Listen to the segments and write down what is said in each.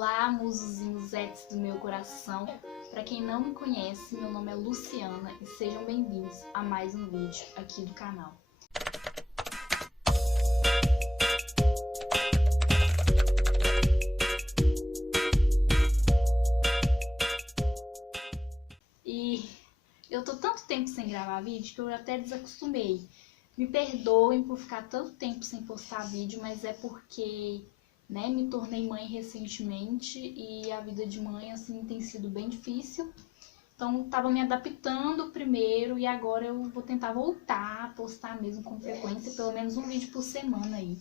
Olá, musozinhos etes do meu coração. Para quem não me conhece, meu nome é Luciana e sejam bem-vindos a mais um vídeo aqui do canal. E eu tô tanto tempo sem gravar vídeo que eu até desacostumei. Me perdoem por ficar tanto tempo sem postar vídeo, mas é porque me tornei mãe recentemente e a vida de mãe assim tem sido bem difícil. Então tava me adaptando primeiro e agora eu vou tentar voltar a postar mesmo com frequência, pelo menos um vídeo por semana aí.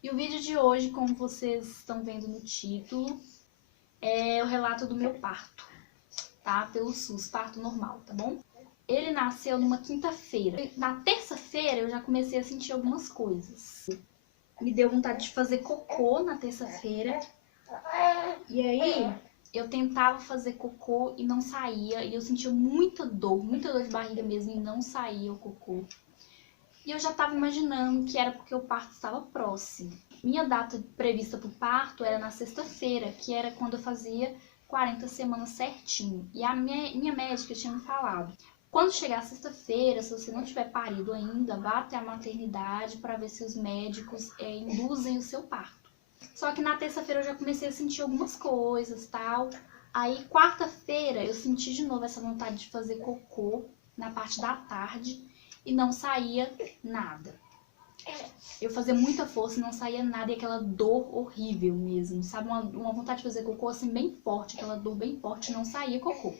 E o vídeo de hoje, como vocês estão vendo no título, é o relato do meu parto, tá? Pelo SUS, parto normal, tá bom? Ele nasceu numa quinta-feira. Na terça-feira eu já comecei a sentir algumas coisas. Me deu vontade de fazer cocô na terça-feira. E aí eu tentava fazer cocô e não saía. E eu sentia muita dor de barriga mesmo e não saía o cocô. E eu já estava imaginando que era porque o parto estava próximo. Minha data prevista para o parto era na sexta-feira, que era quando eu fazia 40 semanas certinho. E a minha médica tinha me falado: quando chegar sexta-feira, se você não tiver parido ainda, vá até a maternidade para ver se os médicos induzem o seu parto. Só que na terça-feira eu já comecei a sentir algumas coisas, tal. Aí quarta-feira eu senti de novo essa vontade de fazer cocô na parte da tarde e não saía nada. Eu fazia muita força e não saía nada, e aquela dor horrível mesmo, sabe? Uma vontade de fazer cocô assim bem forte, aquela dor bem forte, não saía cocô.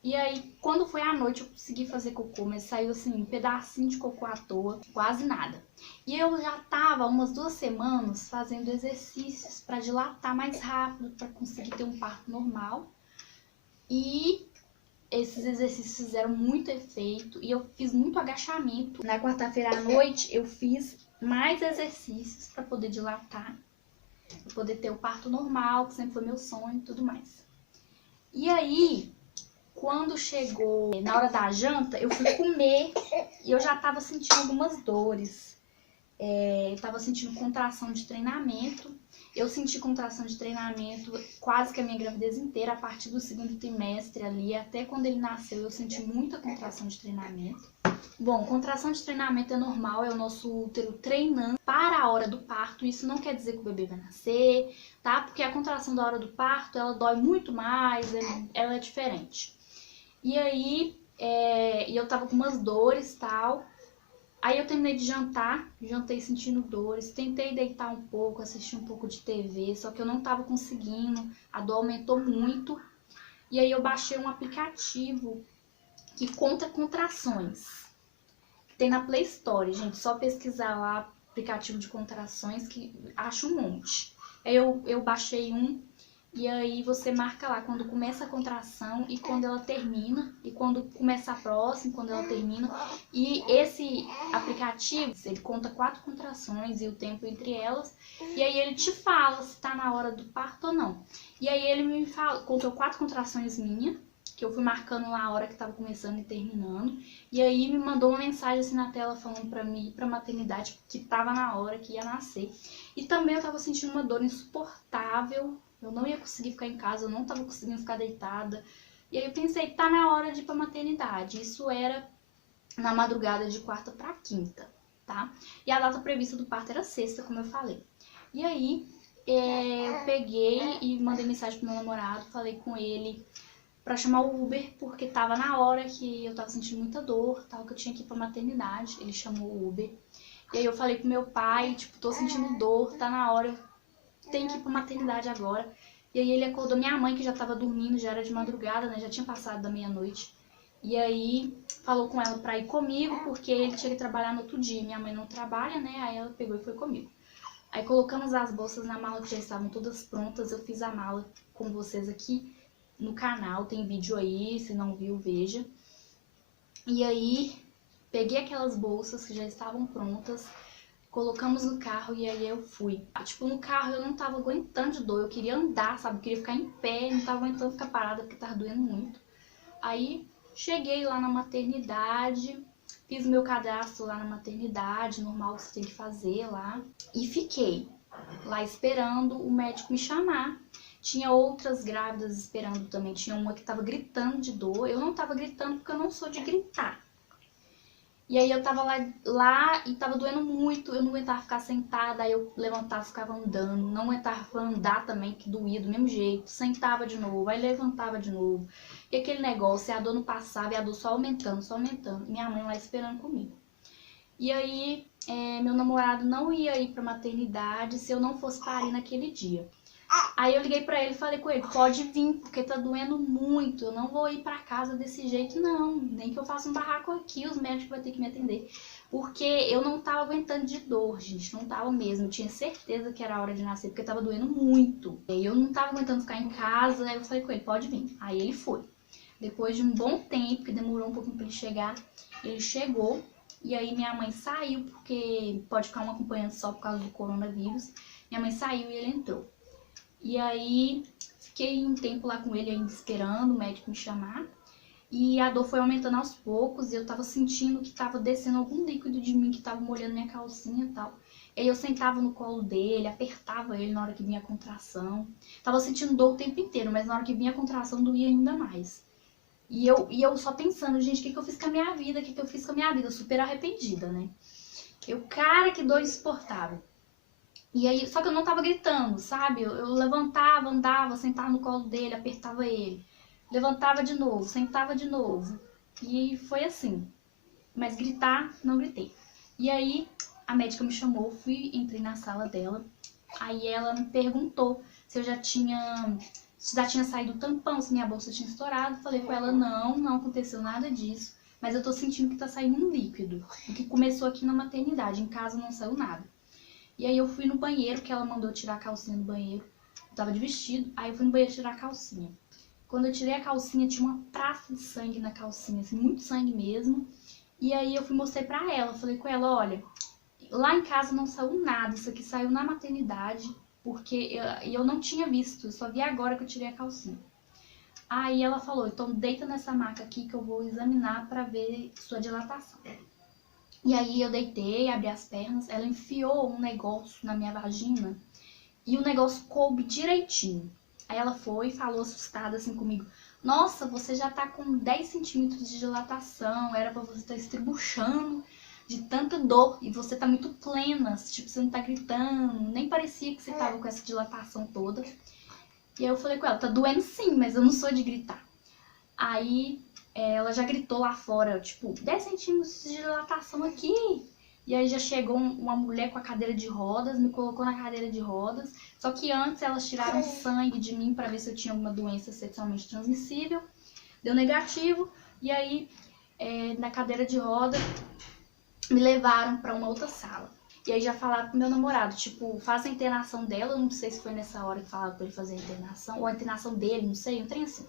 E aí, quando foi à noite, eu consegui fazer cocô, mas saiu assim, um pedacinho de cocô à toa, quase nada. E eu já tava umas 2 semanas fazendo exercícios para dilatar mais rápido, para conseguir ter um parto normal. E esses exercícios fizeram muito efeito e eu fiz muito agachamento. Na quarta-feira à noite, eu fiz mais exercícios para poder dilatar, para poder ter o parto normal, que sempre foi meu sonho e tudo mais. E aí, quando chegou na hora da janta, eu fui comer e eu já tava sentindo algumas dores. Eu tava sentindo contração de treinamento. Eu senti contração de treinamento quase que a minha gravidez inteira, a partir do 2º trimestre ali, até quando ele nasceu, eu senti muita contração de treinamento. Bom, contração de treinamento é normal, é o nosso útero treinando para a hora do parto. Isso não quer dizer que o bebê vai nascer, tá? Porque a contração da hora do parto, ela dói muito mais, ela é diferente. E aí, eu tava com umas dores e tal. Aí eu terminei de jantar, jantei sentindo dores, tentei deitar um pouco, assistir um pouco de TV, só que eu não tava conseguindo, a dor aumentou muito. E aí eu baixei um aplicativo que conta contrações. Tem na Play Store, gente, só pesquisar lá aplicativo de contrações que acha um monte. Aí eu baixei um. E aí você marca lá quando começa a contração e quando ela termina, e quando começa a próxima, quando ela termina. E esse aplicativo, ele conta 4 contrações e o tempo entre elas, e aí ele te fala se tá na hora do parto ou não. E aí ele me fala, contou 4 contrações minhas, que eu fui marcando lá a hora que tava começando e terminando, e aí me mandou uma mensagem assim na tela falando pra mim ir pra maternidade, que tava na hora, que ia nascer. E também eu tava sentindo uma dor insuportável. Eu não ia conseguir ficar em casa, eu não tava conseguindo ficar deitada. E aí eu pensei, tá na hora de ir pra maternidade. Isso era na madrugada de quarta pra quinta, tá? E a data prevista do parto era sexta, como eu falei. E aí eu peguei e mandei mensagem pro meu namorado, falei com ele pra chamar o Uber, porque tava na hora que eu tava sentindo muita dor, tal, que eu tinha que ir pra maternidade. Ele chamou o Uber. E aí eu falei pro meu pai, tipo, tô sentindo dor, tá na hora, tem que ir pra maternidade agora. E aí ele acordou minha mãe, que já tava dormindo, já era de madrugada, né? Já tinha passado da meia-noite. E aí falou com ela pra ir comigo, porque ele tinha que trabalhar no outro dia. Minha mãe não trabalha, né? Aí ela pegou e foi comigo. Aí colocamos as bolsas na mala, que já estavam todas prontas. Eu fiz a mala com vocês aqui no canal, tem vídeo aí, se não viu, veja. E aí peguei aquelas bolsas que já estavam prontas, colocamos no carro e aí eu fui. Tipo, no carro eu não tava aguentando de dor, eu queria andar, sabe? Eu queria ficar em pé, não tava aguentando ficar parada porque tava doendo muito. Aí cheguei lá na maternidade, fiz meu cadastro lá na maternidade, normal que você tem que fazer lá. E fiquei lá esperando o médico me chamar. Tinha outras grávidas esperando também. Tinha uma que tava gritando de dor. Eu não tava gritando porque eu não sou de gritar. E aí eu tava lá e tava doendo muito. Eu não aguentava ficar sentada. Aí eu levantava, ficava andando. Não aguentava andar também, que doía do mesmo jeito. Sentava de novo, aí levantava de novo. E aquele negócio, e a dor não passava, e a dor só aumentando, só aumentando. Minha mãe lá esperando comigo. E aí, meu namorado não ia ir pra maternidade se eu não fosse parir naquele dia. Aí eu liguei pra ele e falei com ele, pode vir, porque tá doendo muito, eu não vou ir pra casa desse jeito não, nem que eu faça um barraco aqui, os médicos vão ter que me atender. Porque eu não tava aguentando de dor, gente, não tava mesmo, eu tinha certeza que era a hora de nascer, porque tava doendo muito. E eu não tava aguentando ficar em casa, aí eu falei com ele, pode vir. Aí ele foi. Depois de um bom tempo, que demorou um pouquinho pra ele chegar, ele chegou. E aí minha mãe saiu, porque pode ficar um acompanhante só por causa do coronavírus. Minha mãe saiu e ele entrou. E aí fiquei um tempo lá com ele ainda esperando o médico me chamar. E a dor foi aumentando aos poucos e eu tava sentindo que tava descendo algum líquido de mim que tava molhando minha calcinha e tal. E aí eu sentava no colo dele, apertava ele na hora que vinha a contração. Tava sentindo dor o tempo inteiro, mas na hora que vinha a contração doía ainda mais. E eu só pensando, gente, o que eu fiz com a minha vida? O que eu fiz com a minha vida? Super arrependida, né? Cara, que dor insuportável. E aí, só que eu não tava gritando, sabe? Eu levantava, andava, sentava no colo dele, apertava ele. Levantava de novo, sentava de novo. E foi assim. Mas gritar, não gritei. E aí, a médica me chamou, entrei na sala dela. Aí ela me perguntou se eu já tinha saído o tampão, se minha bolsa tinha estourado. Falei com ela, não aconteceu nada disso. Mas eu tô sentindo que tá saindo um líquido. O que começou aqui na maternidade, em casa não saiu nada. E aí eu fui no banheiro, que ela mandou tirar a calcinha do banheiro. Eu tava de vestido, aí eu fui no banheiro tirar a calcinha. Quando eu tirei a calcinha, tinha uma praça de sangue na calcinha, assim, muito sangue mesmo. E aí eu mostrei pra ela, falei com ela, olha, lá em casa não saiu nada, isso aqui saiu na maternidade, porque eu não tinha visto, eu só vi agora que eu tirei a calcinha. Aí ela falou, então deita nessa maca aqui que eu vou examinar pra ver sua dilatação. E aí eu deitei, abri as pernas, ela enfiou um negócio na minha vagina e o negócio coube direitinho. Aí ela foi e falou assustada assim comigo, nossa, você já tá com 10 centímetros de dilatação, era pra você estar estribuchando de tanta dor e você tá muito plena, tipo, você não tá gritando, nem parecia que você tava com essa dilatação toda. E aí eu falei com ela, tá doendo sim, mas eu não sou de gritar. Aí ela já gritou lá fora, tipo, 10 centímetros de dilatação aqui. E aí já chegou uma mulher com a cadeira de rodas, me colocou na cadeira de rodas. Só que antes elas tiraram sangue de mim pra ver se eu tinha alguma doença sexualmente transmissível. Deu negativo. E aí, na cadeira de roda, me levaram pra uma outra sala. E aí já falaram pro meu namorado, tipo, faz a internação dela. Eu não sei se foi nessa hora que falaram pra ele fazer a internação, ou a internação dele, não sei, um trem assim.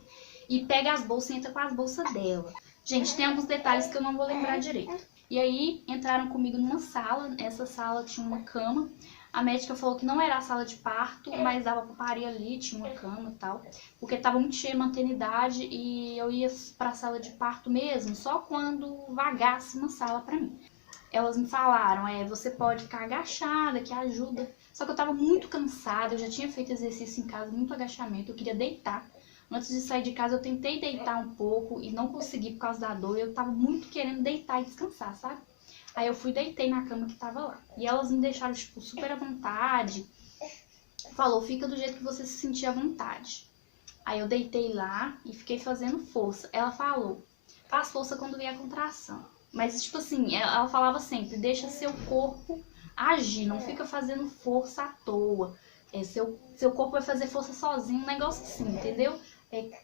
E pega as bolsas e entra com as bolsas dela. Gente, tem alguns detalhes que eu não vou lembrar direito. E aí, entraram comigo numa sala. Essa sala tinha uma cama. A médica falou que não era a sala de parto, mas dava pra parir ali, tinha uma cama e tal. Porque tava muito cheia a maternidade e eu ia pra sala de parto mesmo, só quando vagasse uma sala pra mim. Elas me falaram, você pode ficar agachada, que ajuda. Só que eu tava muito cansada, eu já tinha feito exercício em casa, muito agachamento, eu queria deitar. Antes de sair de casa eu tentei deitar um pouco e não consegui por causa da dor. Eu tava muito querendo deitar e descansar, sabe? Aí eu fui deitei na cama que tava lá. E elas me deixaram, tipo, super à vontade. Falou, fica do jeito que você se sentir à vontade. Aí eu deitei lá e fiquei fazendo força. Ela falou, faz força quando vier a contração. Mas, tipo assim, ela falava sempre, deixa seu corpo agir, não fica fazendo força à toa. Seu corpo vai fazer força sozinho, um negócio assim, entendeu?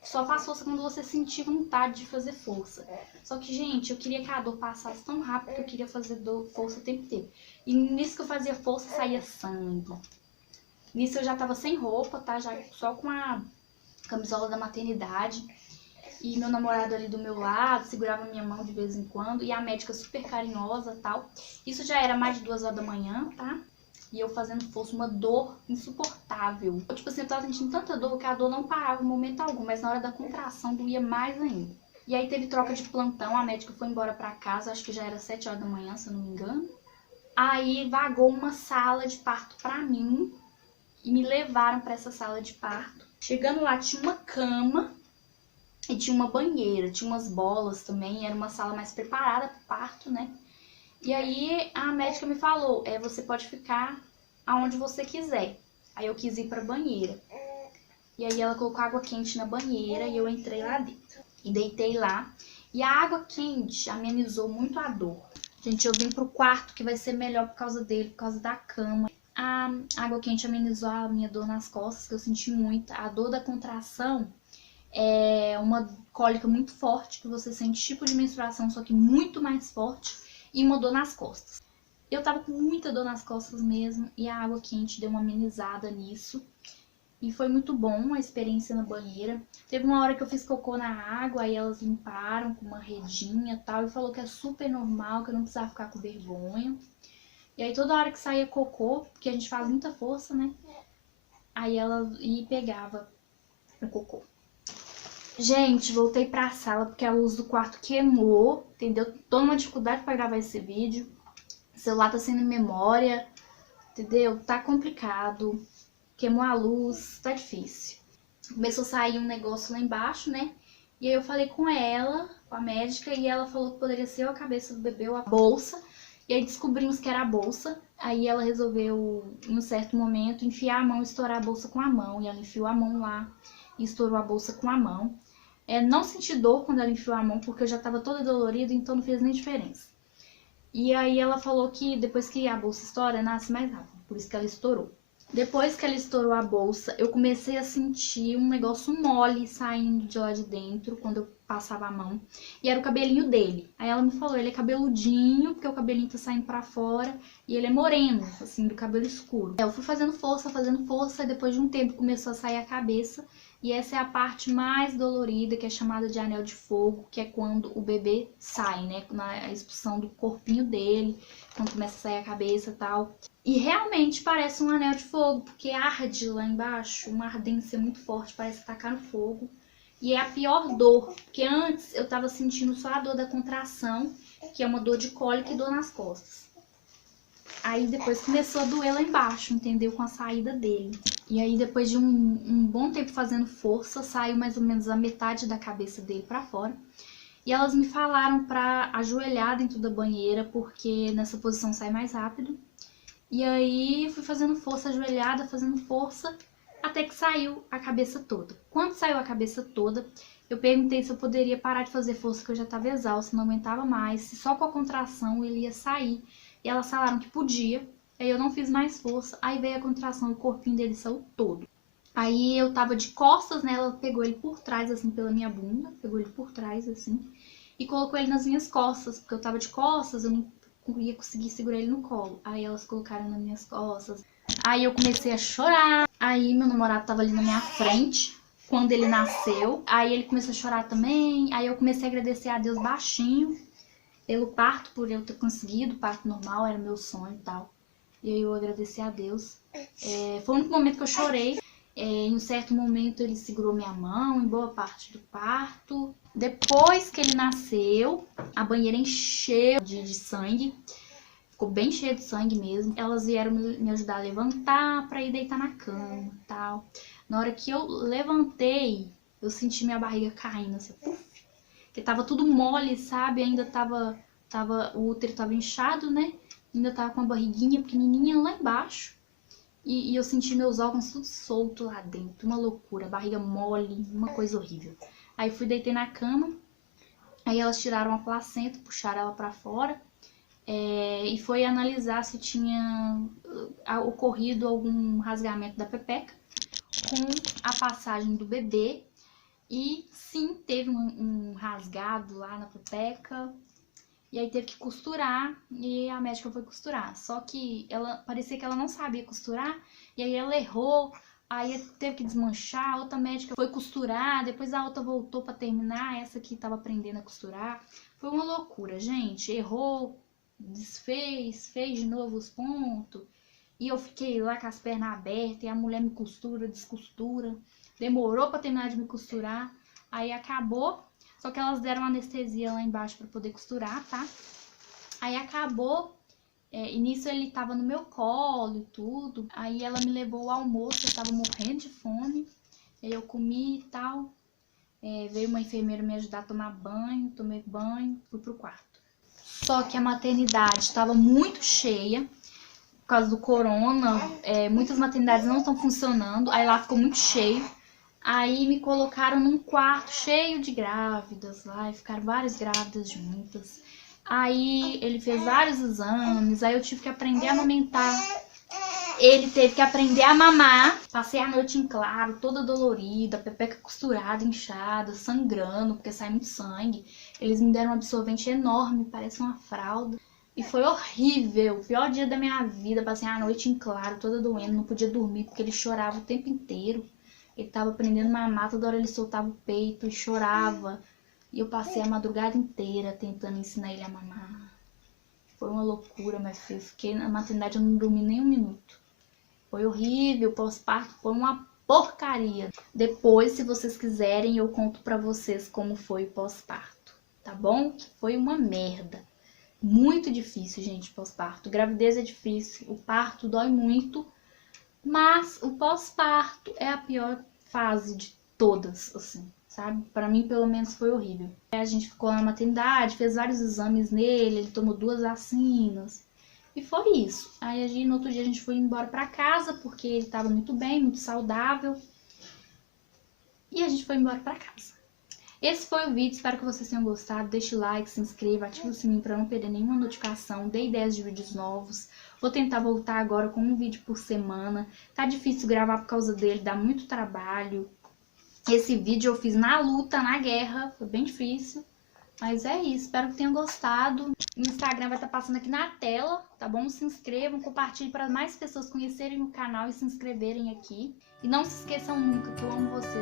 Só faz força quando você sentir vontade de fazer força. Só que, gente, eu queria que a dor passasse tão rápido que eu queria fazer força o tempo inteiro. E nisso que eu fazia força, saía sangue. Nisso eu já tava sem roupa, tá? Já só com a camisola da maternidade. E meu namorado ali do meu lado, segurava minha mão de vez em quando. E a médica super carinhosa e tal. Isso já era mais de 2 horas da manhã, tá? E eu fazendo força, uma dor insuportável. Tipo assim, eu tava sentindo tanta dor que a dor não parava em momento algum, mas na hora da contração doía mais ainda. E aí teve troca de plantão, a médica foi embora pra casa, acho que já era 7 horas da manhã, se eu não me engano. Aí vagou uma sala de parto pra mim e me levaram pra essa sala de parto. Chegando lá, tinha uma cama e tinha uma banheira, tinha umas bolas também, era uma sala mais preparada para o parto, né? E aí a médica me falou, você pode ficar aonde você quiser. Aí eu quis ir para a banheira. E aí ela colocou água quente na banheira e eu entrei lá dentro. E deitei lá. E a água quente amenizou muito a dor. Gente, eu vim pro quarto que vai ser melhor por causa dele, por causa da cama. A água quente amenizou a minha dor nas costas, que eu senti muito. A dor da contração é uma cólica muito forte, que você sente tipo de menstruação, só que muito mais forte. E uma dor nas costas. Eu tava com muita dor nas costas mesmo, e a água quente deu uma amenizada nisso. E foi muito bom a experiência na banheira. Teve uma hora que eu fiz cocô na água, aí elas limparam com uma redinha e tal, e falou que é super normal, que eu não precisava ficar com vergonha. E aí toda hora que saía cocô, porque a gente faz muita força, né? Aí ela ia e pegava o cocô. Gente, voltei pra sala porque a luz do quarto queimou, entendeu? Tô numa dificuldade pra gravar esse vídeo. O celular tá sem memória, entendeu? Tá complicado. Queimou a luz, tá difícil. Começou a sair um negócio lá embaixo, né? E aí eu falei com ela, com a médica, e ela falou que poderia ser a cabeça do bebê ou a bolsa. E aí descobrimos que era a bolsa. Aí ela resolveu, em um certo momento, enfiar a mão e estourar a bolsa com a mão. E ela enfiou a mão lá e estourou a bolsa com a mão. Não senti dor quando ela enfiou a mão, porque eu já tava toda dolorida, então não fez nem diferença. E aí ela falou que depois que a bolsa estoura, nasce mais rápido. Por isso que ela estourou. Depois que ela estourou a bolsa, eu comecei a sentir um negócio mole saindo de lá de dentro, quando eu passava a mão. E era o cabelinho dele. Aí ela me falou, ele é cabeludinho, porque o cabelinho tá saindo pra fora. E ele é moreno, assim, do cabelo escuro. Eu fui fazendo força, e depois de um tempo começou a sair a cabeça. E essa é a parte mais dolorida, que é chamada de anel de fogo, que é quando o bebê sai, né? Na expulsão do corpinho dele, quando começa a sair a cabeça e tal. E realmente parece um anel de fogo, porque arde lá embaixo, uma ardência muito forte, parece que tacar no fogo. E é a pior dor, porque antes eu tava sentindo só a dor da contração, que é uma dor de cólica e dor nas costas. Aí depois começou a doer lá embaixo, entendeu? Com a saída dele. E aí depois de um bom tempo fazendo força, saiu mais ou menos a metade da cabeça dele pra fora. E elas me falaram pra ajoelhar dentro da banheira, porque nessa posição sai mais rápido. E aí fui fazendo força, ajoelhada, fazendo força, até que saiu a cabeça toda. Quando saiu a cabeça toda, eu perguntei se eu poderia parar de fazer força, que eu já estava exausta, não aguentava mais, se só com a contração ele ia sair. E elas falaram que podia, aí eu não fiz mais força, aí veio a contração e o corpinho dele saiu todo. Aí eu tava de costas, né, ela pegou ele por trás, assim, pela minha bunda, pegou ele por trás, assim, e colocou ele nas minhas costas, porque eu tava de costas, eu não ia conseguir segurar ele no colo. Aí elas colocaram nas minhas costas. Aí eu comecei a chorar. Aí meu namorado tava ali na minha frente quando ele nasceu. Aí ele começou a chorar também. Aí eu comecei a agradecer a Deus baixinho pelo parto, por eu ter conseguido. Parto normal, era meu sonho e tal. E aí eu agradeci a Deus. Foi o único momento que eu chorei. Em um certo momento ele segurou minha mão em boa parte do parto. Depois que ele nasceu, a banheira encheu de sangue. Ficou bem cheia de sangue mesmo. Elas vieram me ajudar a levantar pra ir deitar na cama e tal. Na hora que eu levantei, eu senti minha barriga caindo, assim, puf. Porque tava tudo mole, sabe? Ainda tava o útero tava inchado, né? Ainda tava com a barriguinha pequenininha lá embaixo. E eu senti meus órgãos tudo solto lá dentro. Uma loucura, barriga mole, uma coisa horrível. Aí fui deitei na cama. Aí elas tiraram a placenta, puxaram ela pra fora. E foi analisar se tinha ocorrido algum rasgamento da pepeca com a passagem do bebê. E sim, teve um rasgado lá na pepeca. E aí teve que costurar, e a médica foi costurar. Só que parecia que ela não sabia costurar, e aí ela errou, aí teve que desmanchar, a outra médica foi costurar, depois a outra voltou pra terminar, essa aqui tava aprendendo a costurar. Foi uma loucura, gente. Errou, desfez, fez de novo os pontos, e eu fiquei lá com as pernas abertas, e a mulher me costura, descostura. Demorou pra terminar de me costurar, aí acabou. Só que elas deram anestesia lá embaixo pra poder costurar, tá? Aí acabou, e nisso ele tava no meu colo e tudo. Aí ela me levou o almoço, eu tava morrendo de fome. Aí eu comi e tal. Veio uma enfermeira me ajudar a tomar banho, tomei banho, fui pro quarto. Só que a maternidade estava muito cheia por causa do corona. Muitas maternidades não estão funcionando, aí lá ficou muito cheio. Aí me colocaram num quarto cheio de grávidas lá, e ficaram várias grávidas juntas. Aí ele fez vários exames, aí eu tive que aprender a amamentar. Ele teve que aprender a mamar. Passei a noite em claro, toda dolorida, pepeca costurada, inchada, sangrando, porque sai muito sangue. Eles me deram um absorvente enorme, parece uma fralda. E foi horrível, o pior dia da minha vida. Passei a noite em claro, toda doendo, não podia dormir porque ele chorava o tempo inteiro. Ele tava aprendendo a mamar, toda hora ele soltava o peito e chorava. E eu passei a madrugada inteira tentando ensinar ele a mamar. Foi uma loucura, mas eu fiquei na maternidade, eu não dormi nem um minuto. Foi horrível, pós-parto foi uma porcaria. Depois, se vocês quiserem, eu conto pra vocês como foi o pós-parto, tá bom? Foi uma merda. Muito difícil, gente, pós-parto. Gravidez é difícil, o parto dói muito, mas o pós-parto é a pior fase de todas, assim, sabe? Pra mim, pelo menos, foi horrível. A gente ficou na maternidade, fez vários exames nele, ele tomou 2 vacinas. E foi isso. Aí no outro dia a gente foi embora pra casa, porque ele tava muito bem, muito saudável. E a gente foi embora pra casa. Esse foi o vídeo, espero que vocês tenham gostado. Deixe o like, se inscreva, ative o sininho pra não perder nenhuma notificação. Dê ideias de vídeos novos. Vou tentar voltar agora com um vídeo por semana. Tá difícil gravar por causa dele, dá muito trabalho. Esse vídeo eu fiz na luta, na guerra, foi bem difícil. Mas é isso, espero que tenham gostado. O Instagram vai estar passando aqui na tela, tá bom? Se inscrevam, compartilhem para mais pessoas conhecerem o canal e se inscreverem aqui. E não se esqueçam nunca que eu amo vocês.